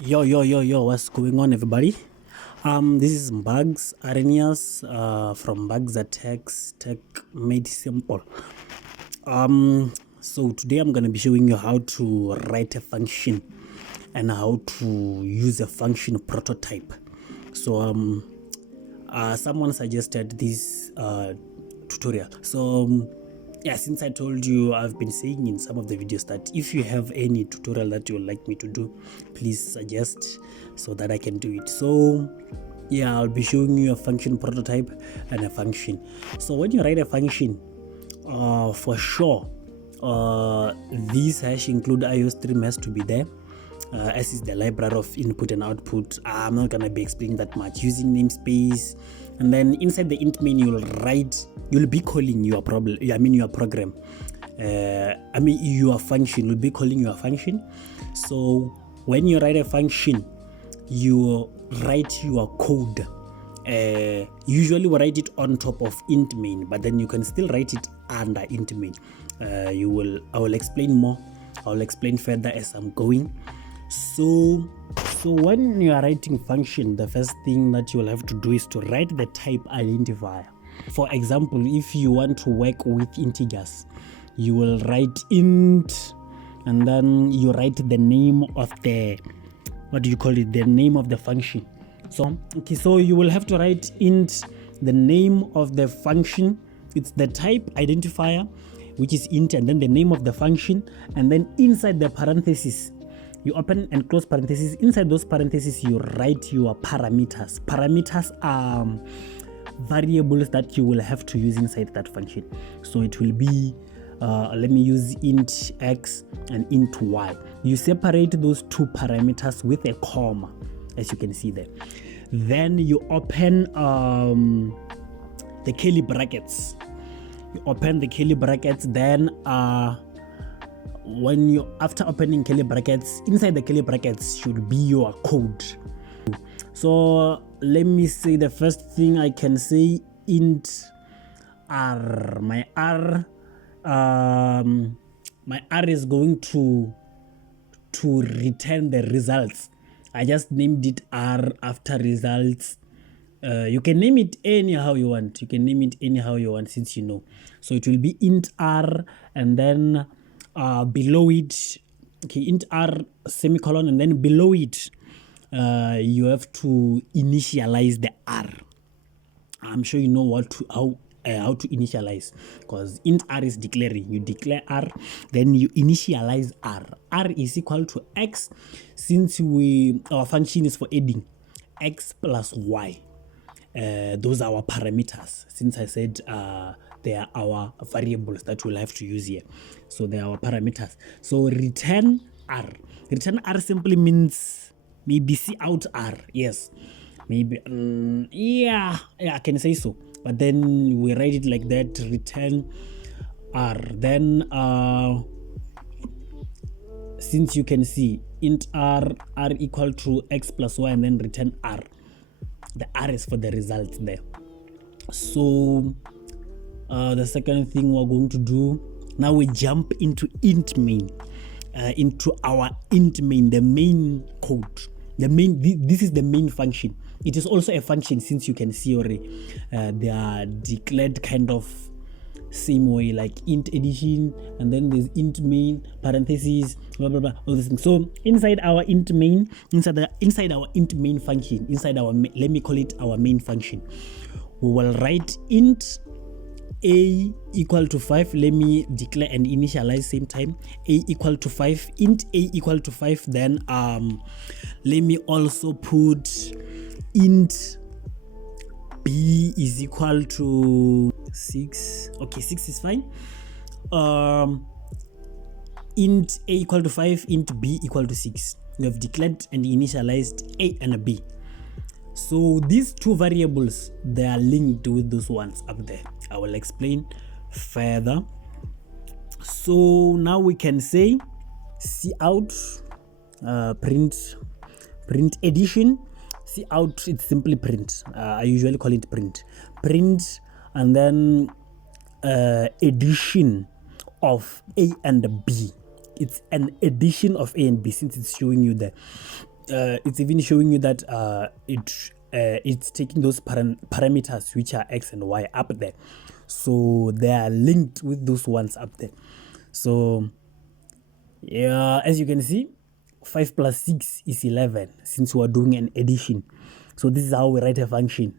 Yo, what's going on, everybody? This is Bugs Arrhenius from Bugs Attacks Tech Made Simple. So today I'm gonna be showing you how to write a function and how to use a function prototype. So someone suggested this tutorial. So yeah, since I told you, I've been saying in some of the videos that if you have any tutorial that you would like me to do, please suggest so that I can do it. So yeah, I'll be showing you a function prototype and a function. So when you write a function, for sure, this hash include IO stream has to be there, as is the library of input and output. I'm not gonna be explaining that much. Using namespace, and then inside the int main you'll be calling your program. Your function will be calling your function. So when you write a function, you write your code. Usually we write it on top of int main, but then you can still write it under int main. I will explain more. I'll explain further as I'm going. So when you are writing function, the first thing that you will have to do is to write the type identifier. For example, if you want to work with integers, you will write int, and then you write the name of the the name of the function. So you will have to write int, the name of the function. It's the type identifier, which is int, and then the name of the function, and then inside the parentheses you open and close parentheses. Inside those parentheses you write your parameters. Parameters are variables that you will have to use inside that function. So it will be let me use int x and int y. You separate those two parameters with a comma, as you can see there. Then you open the curly brackets. You open the curly brackets. Then after opening curly brackets, inside the curly brackets should be your code. So let me say the first thing I can say, int r. My r is going to return the results. I just named it r after results. You can name it anyhow you want. Since you know. So it will be int r, and then below it, int r semicolon, and then below it you have to initialize the r. I'm sure you know how to initialize, because int r is declaring. You declare r, then you initialize r. R is equal to x, since our function is for adding x plus y. Those are our parameters, since I said they are our variables that we'll have to use here. So they are our parameters. So return r. Return r simply means maybe see out r. Yes, maybe yeah, I can say so. But then we write it like that, return r. Then since you can see int r equal to x plus y, and then return r. The r is for the result there. So the second thing we're going to do, now we jump into int main, into our int main, the main code. This is the main function. It is also a function, since you can see already they are declared kind of same way, like int addition, and then there's int main parentheses, blah blah blah, all these things. So inside our int main, inside our int main function, let me call it our main function, we will write int a equal to 5. Let me declare and initialize same time. A equal to 5, int a equal to 5. Then let me also put int b is equal to 6. Okay, 6 is fine. Int a equal to 5, int b equal to 6. We have declared and initialized a and a b. So these two variables, they are linked with those ones up there. I will explain further. So now we can say cout print addition. Cout, it's simply print. I usually call it print, and then addition of a and b. It's an addition of a and b, since it's showing you the it's even showing you that it's taking those parameters which are x and y up there, so they are linked with those ones up there. So yeah, as you can see, 5 plus 6 is 11 since we are doing an addition. So this is how we write a function.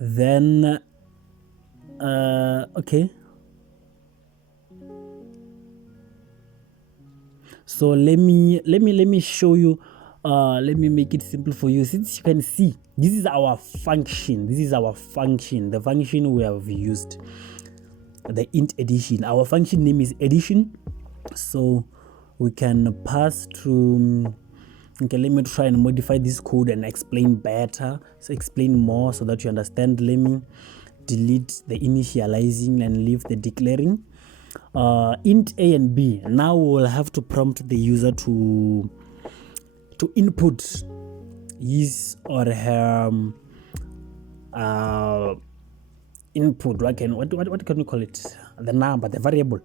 Then okay, so let me show you. Let me make it simple for you. Since you can see, this is our function. The function we have used, the int addition. Our function name is addition. So we can pass to, okay, let me try and modify this code and explain better, so explain more so that you understand. Let me delete the initializing and leave the declaring. Int a and b. Now we'll have to prompt the user to input his or her input. What can we call it? The number, the variable.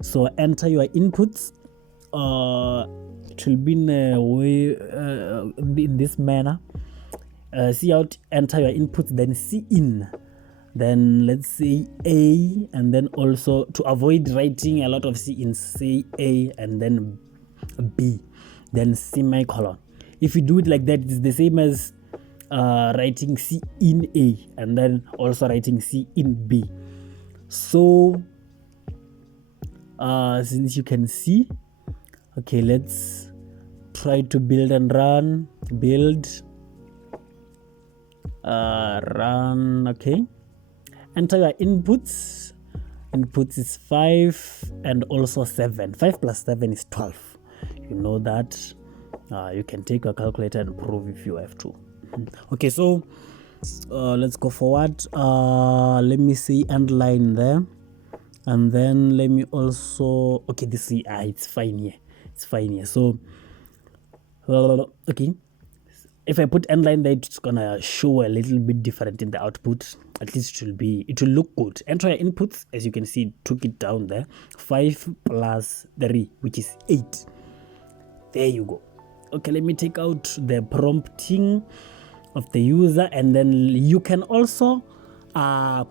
So enter your inputs. It will be in a way in this manner. See out, enter your inputs, then C in, then let's say A, and then also to avoid writing a lot of C in, say A and then B, then semicolon. If you do it like that, it's the same as writing C in A and then also writing C in B. So since you can see, okay, let's try to build and run. Run. Okay, enter your inputs. Inputs is 5 and also 7. 5 plus 7 is 12. You know that. You can take a calculator and prove if you have to. Okay, so let's go forward. Let me see end line there, and then let me also, okay, this is it's fine here. So okay, if I put end line there, it's gonna show a little bit different in the output. At least it will look good. Enter your inputs. As you can see, it took it down there. 5 plus 3, which is 8. There you go. Okay, let me take out the prompting of the user, and then you can also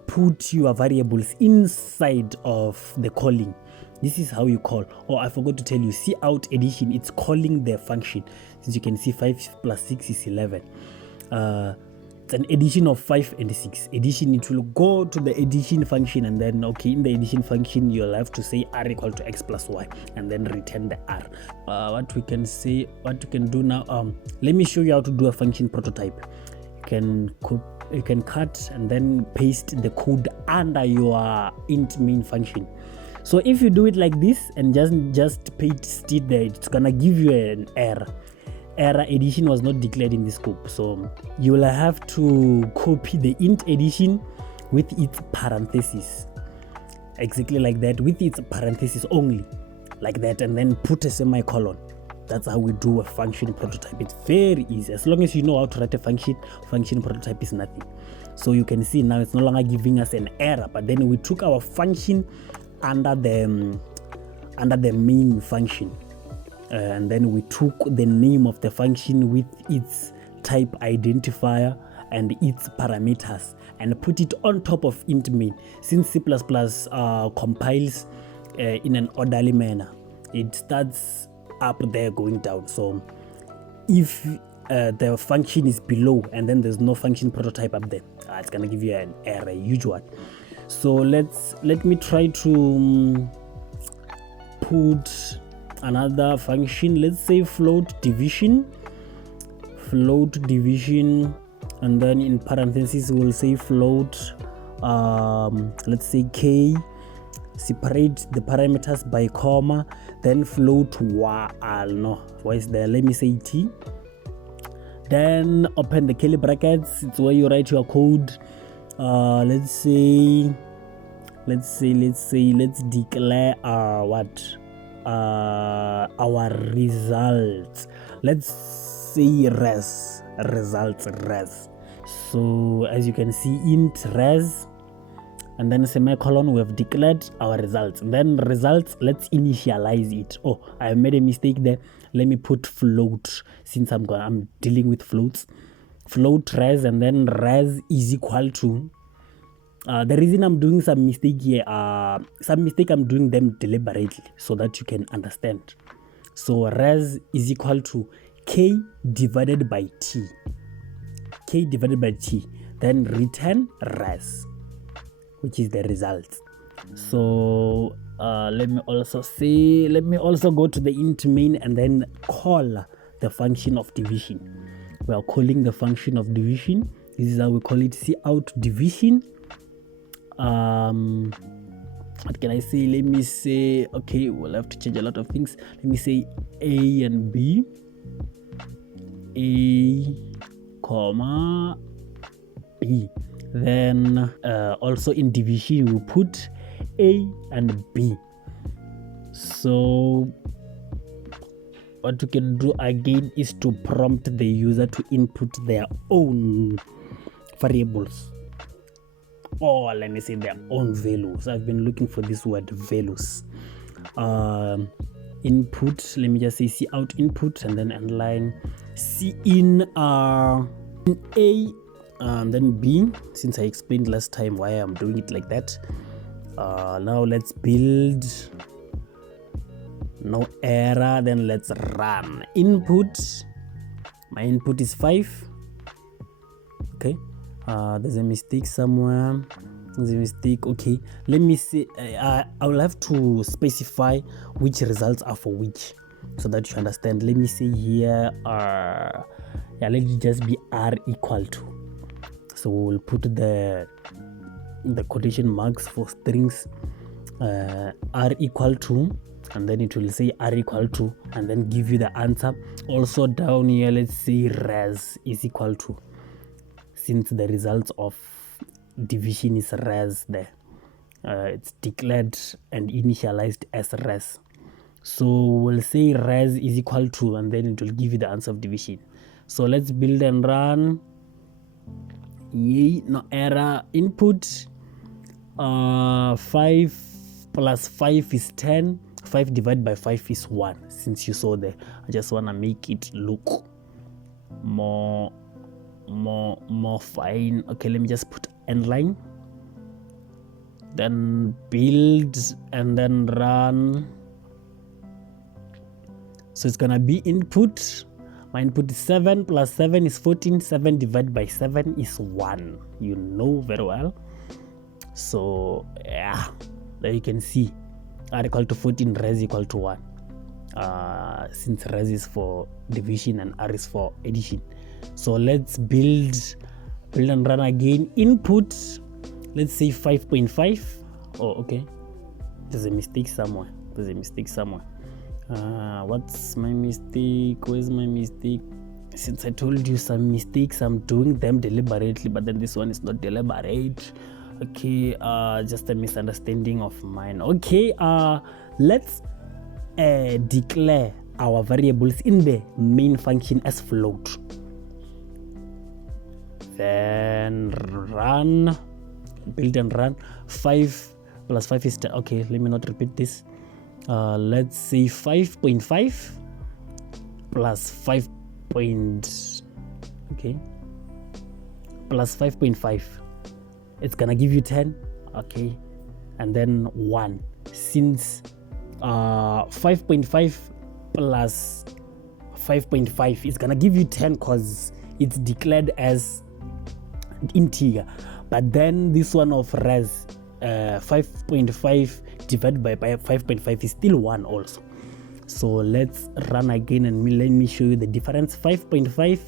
put your variables inside of the calling. This is how you call. Oh, I forgot to tell you, see out addition, it's calling the function. Since you can see 5 plus 6 is 11. It's an addition of 5 and 6. Addition, it will go to the addition function, and then okay, in the addition function you'll have to say r equal to x plus y, and then return the r. What we can do now, let me show you how to do a function prototype. You can cut and then paste the code under your int main function. So if you do it like this and just paste it there, it's gonna give you an error. Addition was not declared in the scope, so you will have to copy the int addition with its parentheses, exactly like that, with its parentheses only, like that, and then put a semicolon. That's how we do a function prototype. It's very easy. As long as you know how to write a function prototype is nothing. So you can see now it's no longer giving us an error, but then we took our function under the main function. And then we took the name of the function with its type identifier and its parameters and put it on top of int main. Since C++ compiles in an orderly manner, it starts up there going down. So if the function is below and then there's no function prototype up there, it's gonna give you an error, a huge one. So let me try to put another function. Let's say float division, and then in parentheses we'll say float let's say k, separate the parameters by comma, then float why is there, let me say t, then open the curly brackets. It's where you write your code. Let's declare our results. Let's say results. So as you can see, int res, and then semicolon, we have declared our results. Then results, let's initialize it. Oh, I made a mistake there. let me put float, since I'm dealing with floats. Float res, and then res is equal to, the reason I'm doing some mistake here, I'm doing them deliberately so that you can understand. So res is equal to k divided by t. K divided by t, then return res, which is the result. So let me also go to the int main and then call the function of division. We are calling the function of division. This is how we call it, cout division. What can I say? Let me say, okay, we'll have to change a lot of things. Let me say a and b, a comma b. Then also in division we put a and b. So what you can do again is to prompt the user to input their own variables, or let me say their own values. I've been looking for this word, values. Input, let me just say cout input, and then endline in a, then b, since I explained last time why I'm doing it like that. Now let's build. No error, then let's run. Input, my input is 5. Okay, there's a mistake somewhere. Okay, let me see. I will have to specify which results are for which so that you understand. Let me say here, let it just be r equal to. So we'll put the quotation marks for strings, r equal to, and then it will say r equal to, and then give you the answer. Also down here, let's say res is equal to, since the results of division is res there. It's declared and initialized as res. So we'll say res is equal to, and then it will give you the answer of division. So let's build and run. Yay, no error. Input, 5 plus 5 is 10. 5 divided by 5 is 1. Since you saw there, I just want to make it look more fine. Okay, let me just put end line, then build and then run. So it's gonna be input. My input is 7 plus 7 is 14. 7 divided by 7 is 1. You know very well. So yeah, there you can see r equal to 14, res equal to 1. Since res is for division and r is for addition. So let's build and run again. Input, let's say 5.5. Oh, okay, there's a mistake somewhere. What's my mistake? Where's my mistake? Since I told you some mistakes, I'm doing them deliberately, but then this one is not deliberate. Okay, just a misunderstanding of mine. Okay, let's declare our variables in the main function as float. Then run, build and run. 5 plus 5 is 10. Okay, let me not repeat this. Let's say 5.5 plus 5. Okay, plus 5.5. It's gonna give you 10. Okay, and then 1. Since 5.5 plus 5.5 is gonna give you 10 because it's declared as integer. But then this one of res, 5.5 divided by 5.5 is still 1 also. So let's run again and let me show you the difference. 5.5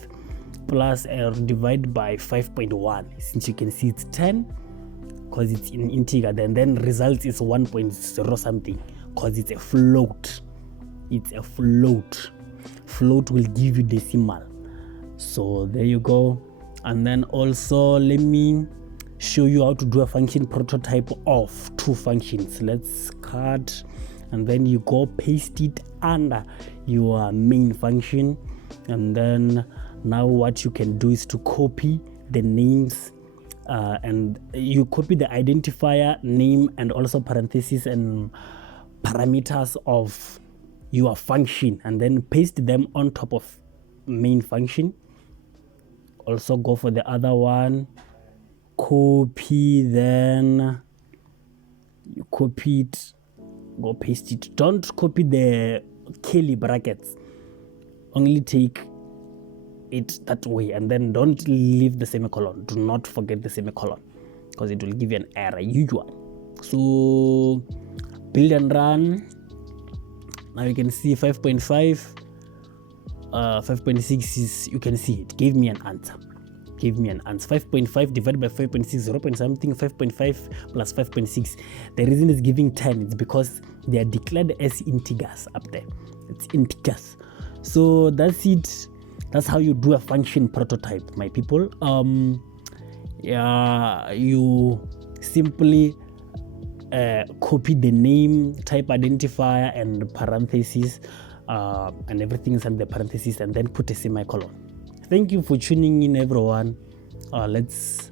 plus divided by 5.1, since you can see it's 10 because it's in integer, then result is 1.0 something because it's a float. Float will give you decimal. So there you go. And then also let me show you how to do a function prototype of 2 functions. Let's cut, and then you go paste it under your main function. And then now what you can do is to copy the names, and you copy the identifier name and also parentheses and parameters of your function and then paste them on top of main function. Also go for the other one, copy, then you copy it, go paste it. Don't copy the curly brackets, only take it that way, and then don't leave the semicolon. Do not forget the semicolon because it will give you an error usually. So build and run. Now you can see 5.5, 5.6 is, you can see it gave me an answer. 5.5 divided by 5.6, 0 point something. 5.5 plus 5.6. The reason it's giving 10 is because they are declared as integers up there. It's integers. So that's it. That's how you do a function prototype, my people. You simply copy the name, type identifier and parentheses, and everything is under the parentheses, and then put a semicolon. Thank you for tuning in, everyone. Let's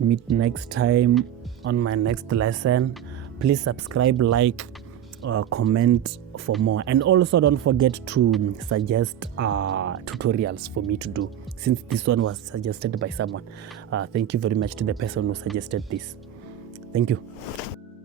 meet next time on my next lesson. Please subscribe, like, comment for more, and also don't forget to suggest tutorials for me to do, since this one was suggested by someone. Thank you very much to the person who suggested this. Thank you.